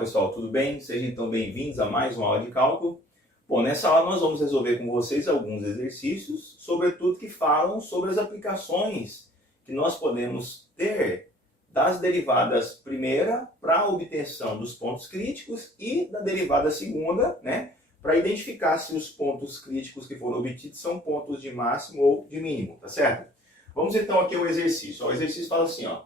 pessoal, tudo bem? Sejam então bem-vindos a mais uma aula de cálculo. Bom, nessa aula nós vamos resolver com vocês alguns exercícios, sobretudo que falam sobre as aplicações que nós podemos ter das derivadas primeira para a obtenção dos pontos críticos e da derivada segunda, né, para identificar se os pontos críticos que foram obtidos são pontos de máximo ou de mínimo, tá certo? Vamos então aqui ao exercício. O exercício fala assim, ó: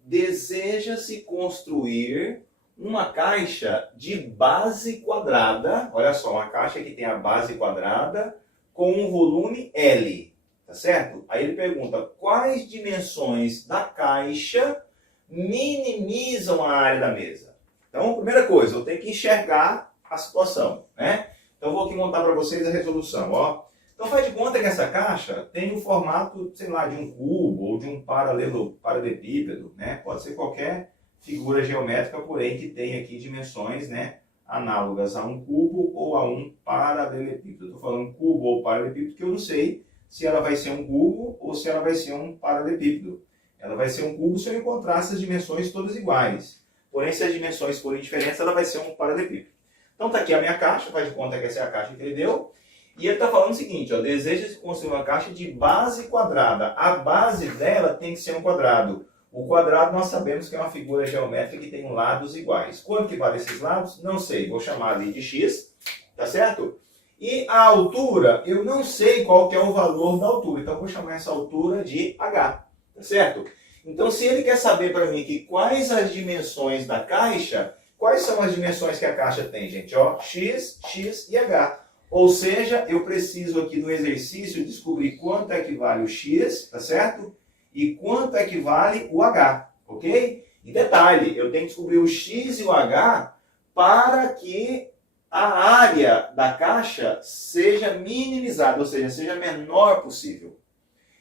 deseja-se construir uma caixa de base quadrada, olha só, uma caixa que tem a base quadrada com um volume L, tá certo? Aí ele pergunta, quais dimensões da caixa minimizam a área da mesa? Então, primeira coisa, eu tenho que enxergar a situação, né? Então, eu vou aqui montar para vocês a resolução, ó. Então, faz de conta que essa caixa tem o formato, sei lá, de um cubo ou de um paralelepípedo, né? Pode ser qualquer figura geométrica, porém que tem aqui dimensões, né, análogas a um cubo ou a um paralelepípedo. Estou falando cubo ou paralelepípedo porque eu não sei se ela vai ser um cubo ou se ela vai ser um paralelepípedo. Ela vai ser um cubo se eu encontrar essas dimensões todas iguais. Porém, se as dimensões forem diferentes, ela vai ser um paralelepípedo. Então está aqui a minha caixa, faz de conta que essa é a caixa que ele deu. E ele está falando o seguinte, ó, deseja-se construir uma caixa de base quadrada. A base dela tem que ser um quadrado. O quadrado nós sabemos que é uma figura geométrica que tem lados iguais. Quanto que vale esses lados? Não sei, vou chamar ali de x, tá certo? E a altura, eu não sei qual que é o valor da altura, então eu vou chamar essa altura de h, tá certo? Então se ele quer saber para mim que quais as dimensões da caixa, quais são as dimensões que a caixa tem, gente? Ó, x, x e h. Ou seja, eu preciso aqui no exercício descobrir quanto é que vale o x, tá certo? E quanto é que vale o h, ok? E detalhe, eu tenho que descobrir o x e o h para que a área da caixa seja minimizada, ou seja, seja a menor possível.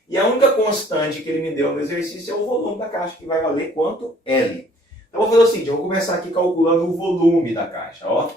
E a única constante que ele me deu no exercício é o volume da caixa, que vai valer quanto? L. Então eu vou fazer o seguinte, eu vou começar aqui calculando o volume da caixa, ó.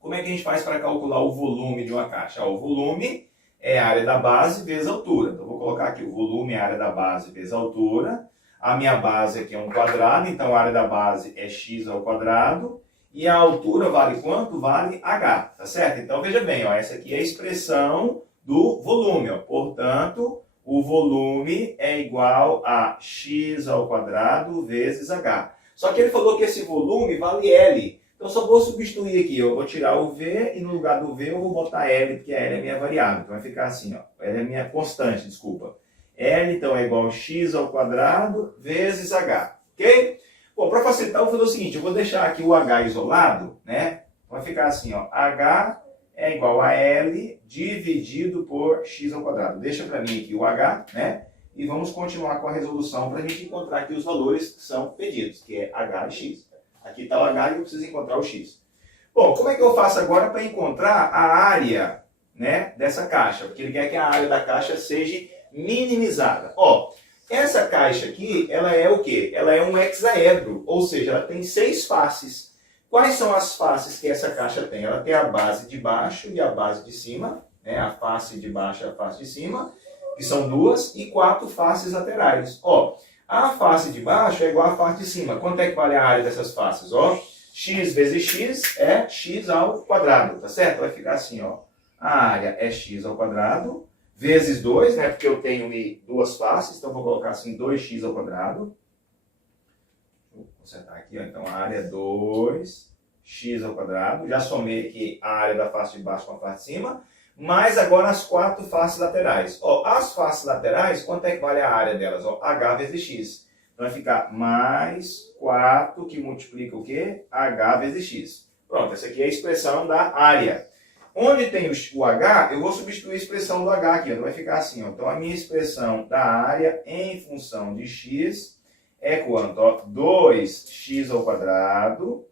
Como é que a gente faz para calcular o volume de uma caixa? Ó, o volume é a área da base vezes a altura. Então, eu vou colocar aqui o volume é a área da base vezes a altura. A minha base aqui é um quadrado, então a área da base é x ao quadrado. E a altura vale quanto? Vale h, tá certo? Então, veja bem, ó, essa aqui é a expressão do volume. Ó. Portanto, o volume é igual a x ao quadrado vezes h. Só que ele falou que esse volume vale L. Então, só vou substituir aqui, eu vou tirar o V e no lugar do V eu vou botar L, porque a L é minha variável. Então, vai ficar assim, ó, L é minha constante, desculpa. L, então, é igual a x ao quadrado vezes h, ok? Bom, para facilitar, eu vou fazer o seguinte, eu vou deixar aqui o h isolado, né? Vai ficar assim, ó, h é igual a L dividido por x ao quadrado. Deixa para mim aqui o h, né? E vamos continuar com a resolução para a gente encontrar aqui os valores que são pedidos, que é h e x. Aqui está o h e eu preciso encontrar o x. Bom, como é que eu faço agora para encontrar a área, né, dessa caixa? Porque ele quer que a área da caixa seja minimizada. Ó, essa caixa aqui, ela é o quê? Ela é um hexaedro, ou seja, ela tem 6 faces. Quais são as faces que essa caixa tem? Ela tem a base de baixo e a base de cima, né, a face de baixo e a face de cima, que são 2, e 4 faces laterais. Ó, a face de baixo é igual à face de cima. Quanto é que vale a área dessas faces? Ó, x vezes x é x ao quadrado, tá certo? Vai ficar assim, ó. A área é x ao quadrado vezes 2, né? Porque eu tenho duas faces, então vou colocar assim 2x ao quadrado. Vou consertar aqui, ó. Então a área é 2x ao quadrado. Já somei aqui a área da face de baixo com a face de cima. Mas agora as 4 faces laterais. Ó, as faces laterais, quanto é que vale a área delas? Ó, h vezes x. Então vai ficar mais 4 que multiplica o quê? h vezes x. Pronto, essa aqui é a expressão da área. Onde tem o h, eu vou substituir a expressão do h aqui. Ó. Vai ficar assim. Ó. Então a minha expressão da área em função de x é quanto? Ó, 2x ao quadrado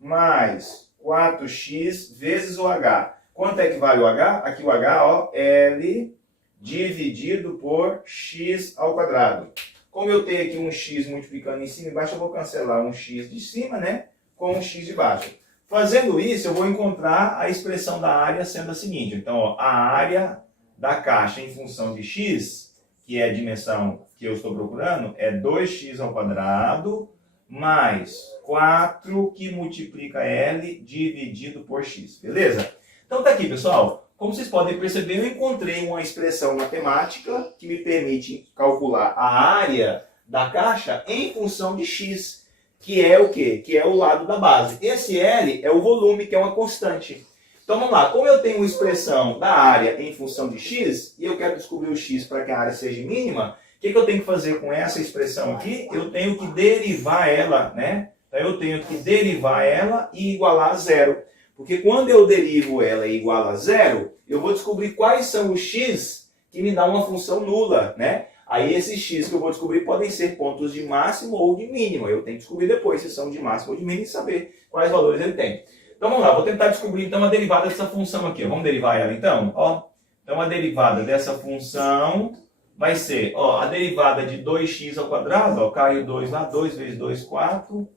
mais 4x vezes o h. Quanto é que vale o h? Aqui o h, ó, L dividido por x ao quadrado. Como eu tenho aqui um x multiplicando em cima e embaixo, eu vou cancelar um x de cima, né, com um x de baixo. Fazendo isso, eu vou encontrar a expressão da área sendo a seguinte. Então, ó, a área da caixa em função de x, que é a dimensão que eu estou procurando, é 2x ao quadrado mais 4 que multiplica L dividido por X. Beleza? Então tá aqui, pessoal. Como vocês podem perceber, eu encontrei uma expressão matemática que me permite calcular a área da caixa em função de X, que é o quê? Que é o lado da base. Esse L é o volume, que é uma constante. Então vamos lá, como eu tenho uma expressão da área em função de X, e eu quero descobrir o X para que a área seja mínima, o que eu tenho que fazer com essa expressão aqui? Eu tenho que derivar ela, né? Então eu tenho que derivar ela e igualar a zero. Porque quando eu derivo ela e igualo a zero, eu vou descobrir quais são os x que me dá uma função nula, né? Aí esses x que eu vou descobrir podem ser pontos de máximo ou de mínimo. Eu tenho que descobrir depois se são de máximo ou de mínimo e saber quais valores ele tem. Então vamos lá, vou tentar descobrir então a derivada dessa função aqui. Vamos derivar ela então? Ó, então a derivada dessa função vai ser, ó, a derivada de 2x ao quadrado, ó, cai o 2 lá, 2 vezes 2, 4,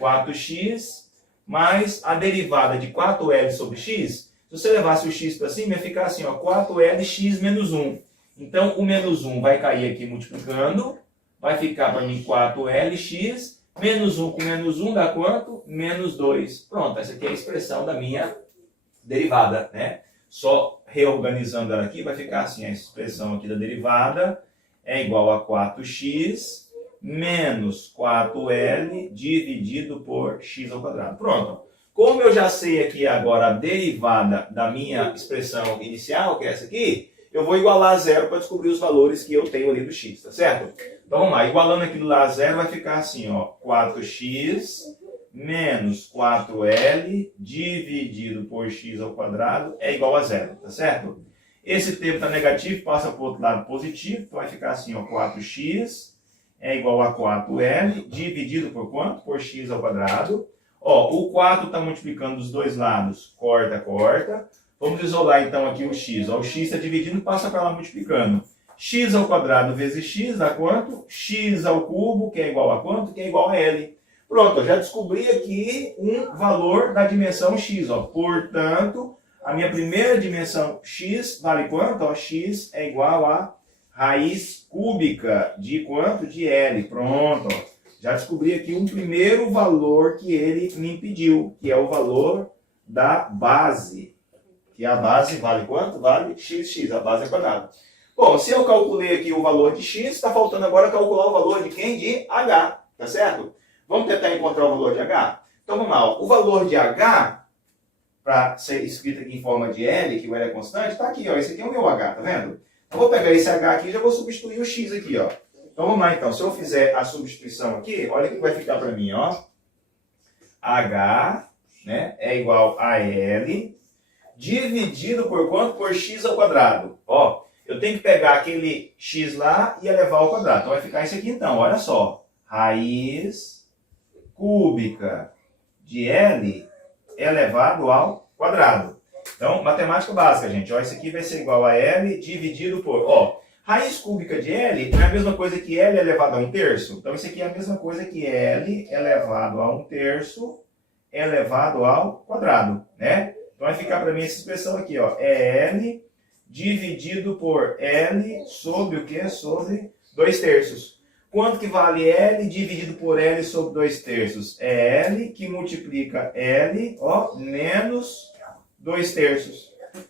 4x, mais a derivada de 4L sobre x. Se você levasse o x para cima, ia ficar assim, ó, 4Lx menos 1. Então o menos 1 vai cair aqui multiplicando, vai ficar para mim 4Lx, menos 1 com menos 1 dá quanto? Menos 2. Pronto, essa aqui é a expressão da minha derivada, né? Só reorganizando ela aqui, vai ficar assim, a expressão aqui da derivada é igual a 4x menos 4L dividido por x ao quadrado. Pronto. Como eu já sei aqui agora a derivada da minha expressão inicial, que é essa aqui, eu vou igualar a zero para descobrir os valores que eu tenho ali do x, tá certo? Então vamos lá, igualando aquilo lá a zero vai ficar assim, ó, 4x menos 4L dividido por x ao quadrado é igual a zero, tá certo? Esse termo está negativo, passa para o outro lado positivo, então vai ficar assim, ó, 4x é igual a 4L dividido por quanto? Por x ao quadrado. Ó, o 4 está multiplicando dos dois lados, corta, corta. Vamos isolar então aqui o x. Ó, o x está dividindo, passa para lá multiplicando. X ao quadrado vezes x dá quanto? X ao cubo, que é igual a quanto? Que é igual a L. Pronto, eu já descobri aqui um valor da dimensão x. Ó. Portanto, a minha primeira dimensão x vale quanto? Ó, x é igual a raiz cúbica de quanto? De L. Pronto, ó. Já descobri aqui um primeiro valor que ele me pediu, que é o valor da base. Que a base vale quanto? Vale xx, a base é quadrada. Bom, se eu calculei aqui o valor de x, está faltando agora calcular o valor de quem? De h, tá certo? Vamos tentar encontrar o valor de h? Então vamos lá, ó. O valor de h, para ser escrito aqui em forma de L, que o L é constante, está aqui, ó. Esse aqui é o meu h, tá vendo? Eu vou pegar esse h aqui e já vou substituir o x aqui, ó. Então vamos lá então, se eu fizer a substituição aqui, olha o que vai ficar para mim, ó. H, né, é igual a L, dividido por quanto? Por x ao quadrado. Ó, eu tenho que pegar aquele x lá e elevar ao quadrado. Então vai ficar isso aqui então, olha só. Raiz cúbica de L elevado ao quadrado. Então, matemática básica, gente. Ó, isso aqui vai ser igual a L dividido por... Ó, raiz cúbica de L não é a mesma coisa que L elevado a 1/3? Então, isso aqui é a mesma coisa que L elevado a 1/3 elevado ao quadrado, né? Então, vai ficar para mim essa expressão aqui, ó. É L dividido por L sobre o quê? Sobre 2/3. Quanto que vale L dividido por L sobre 2/3? É L que multiplica L, ó, menos 2/3.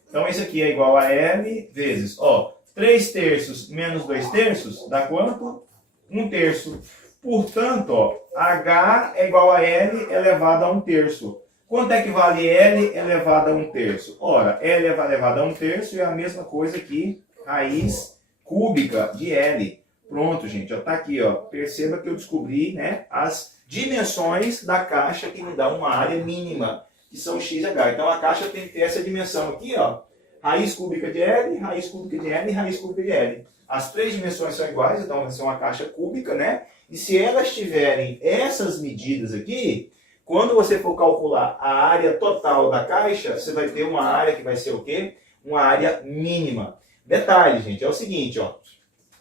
Então, isso aqui é igual a L vezes, ó, 3/3 menos 2/3 dá quanto? 1/3. Portanto, ó, H é igual a L elevado a 1/3. Quanto é que vale L elevado a 1/3? Ora, L elevado a 1/3 é a mesma coisa que raiz cúbica de L. Pronto, gente, ó, tá aqui, ó. Perceba que eu descobri, né, as dimensões da caixa que me dá uma área mínima, que são xh. Então a caixa tem que ter essa dimensão aqui, ó. Raiz cúbica de L, raiz cúbica de L e raiz cúbica de L. As três dimensões são iguais, então vai ser uma caixa cúbica, né? E se elas tiverem essas medidas aqui, quando você for calcular a área total da caixa, você vai ter uma área que vai ser o quê? Uma área mínima. Detalhe, gente, é o seguinte, ó.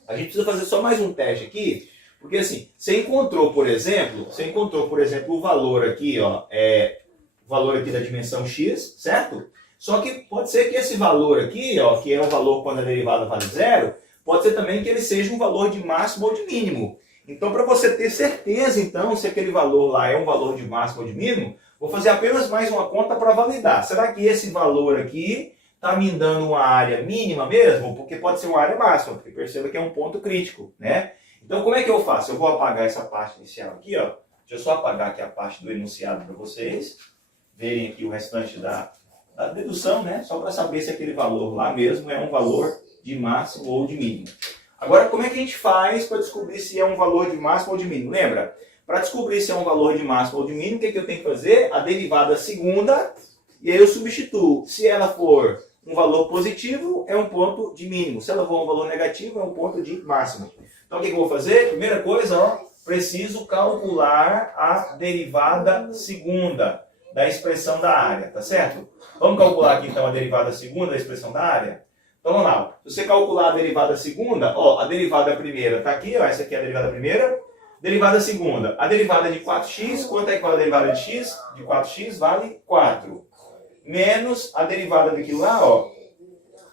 A gente precisa fazer só mais um teste aqui, porque assim, você encontrou, por exemplo, o valor aqui, ó, o valor aqui da dimensão x, certo? Só que pode ser que esse valor aqui, ó, que é o valor quando a derivada vale zero, pode ser também que ele seja um valor de máximo ou de mínimo. Então, para você ter certeza, então, se aquele valor lá é um valor de máximo ou de mínimo, vou fazer apenas mais uma conta para validar. Será que esse valor aqui está me dando uma área mínima mesmo? Porque pode ser uma área máxima, porque perceba que é um ponto crítico, né? Então, como é que eu faço? Eu vou apagar essa parte inicial aqui, ó. Deixa eu só apagar aqui a parte do enunciado para vocês verem aqui o restante da dedução, né? Só para saber se aquele valor lá mesmo é um valor de máximo ou de mínimo. Agora, como é que a gente faz para descobrir se é um valor de máximo ou de mínimo? Lembra? Para descobrir se é um valor de máximo ou de mínimo, o que eu tenho que fazer? A derivada segunda, e aí eu substituo. Se ela for um valor positivo, é um ponto de mínimo. Se ela for um valor negativo, é um ponto de máximo. Então, o que eu vou fazer? Primeira coisa, ó, preciso calcular a derivada segunda da expressão da área, tá certo? Vamos calcular aqui, então, a derivada segunda da expressão da área? Então, vamos lá. Se você calcular a derivada segunda, ó, a derivada primeira está aqui, ó, essa aqui é a derivada primeira. Derivada segunda, a derivada de 4x, quanto é igual a derivada de x? De 4x vale 4. Menos a derivada daquilo lá, ó,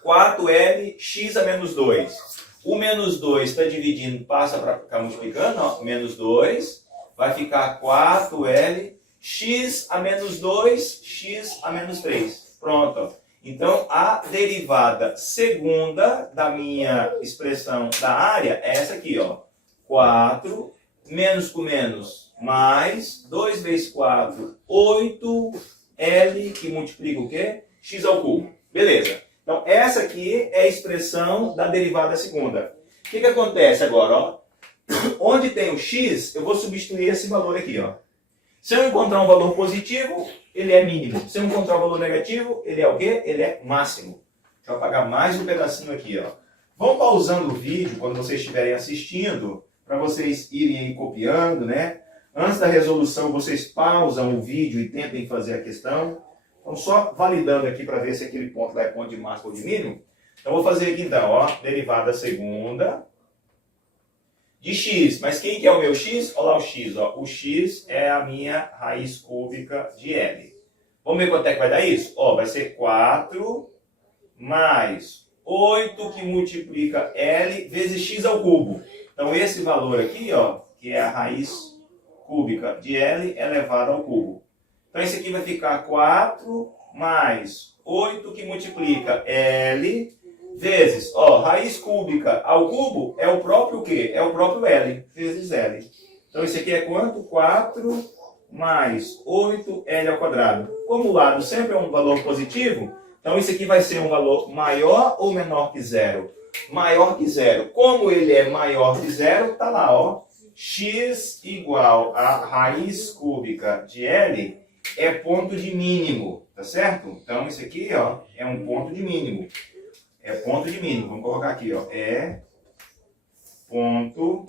4lx a menos 2. O menos 2 está dividindo, passa para ficar multiplicando, ó, menos 2, vai ficar 4lx a menos 2, x a menos 3. Pronto, ó. Então, a derivada segunda da minha expressão da área é essa aqui, ó. 4, menos com menos, mais 2 vezes 4, 8, L, que multiplica o quê? X ao cubo. Beleza. Então, essa aqui é a expressão da derivada segunda. O que acontece agora? Ó? Onde tem o x, eu vou substituir esse valor aqui. Ó. Se eu encontrar um valor positivo, ele é mínimo. Se eu encontrar um valor negativo, ele é o quê? Ele é máximo. Deixa eu apagar mais um pedacinho aqui. Ó. Vão pausando o vídeo quando vocês estiverem assistindo, para vocês irem aí copiando, né? Antes da resolução, vocês pausam o vídeo e tentem fazer a questão. Então, só validando aqui para ver se aquele ponto lá é ponto de máximo ou de mínimo. Então, vou fazer aqui, então, ó, derivada segunda de x. Mas quem que é o meu x? Olha lá o x, ó. O x é a minha raiz cúbica de L. Vamos ver quanto é que vai dar isso? Ó, vai ser 4 mais 8 que multiplica L vezes x ao cubo. Então, esse valor aqui, ó, que é a raiz cúbica de L elevado ao cubo. Então, esse aqui vai ficar 4 mais 8 que multiplica L vezes, ó, raiz cúbica ao cubo é o próprio quê? É o próprio L, vezes L. Então, esse aqui é quanto? 4 mais 8L ao quadrado. Como o lado sempre é um valor positivo, então esse aqui vai ser um valor maior ou menor que zero? Maior que zero. Como ele é maior que zero, tá lá, ó. X igual a raiz cúbica de L é ponto de mínimo, tá certo? Então, isso aqui, ó, é um ponto de mínimo. É ponto de mínimo. Vamos colocar aqui, ó. É ponto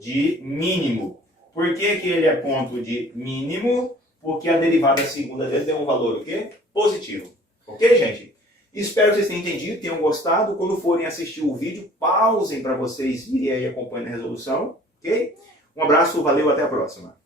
de mínimo. Por que que ele é ponto de mínimo? Porque a derivada segunda dele deu um valor, o quê? Positivo. Ok, gente? Espero que vocês tenham entendido, tenham gostado. Quando forem assistir o vídeo, pausem para vocês irem aí acompanhando a resolução. Ok? Um abraço, valeu, até a próxima.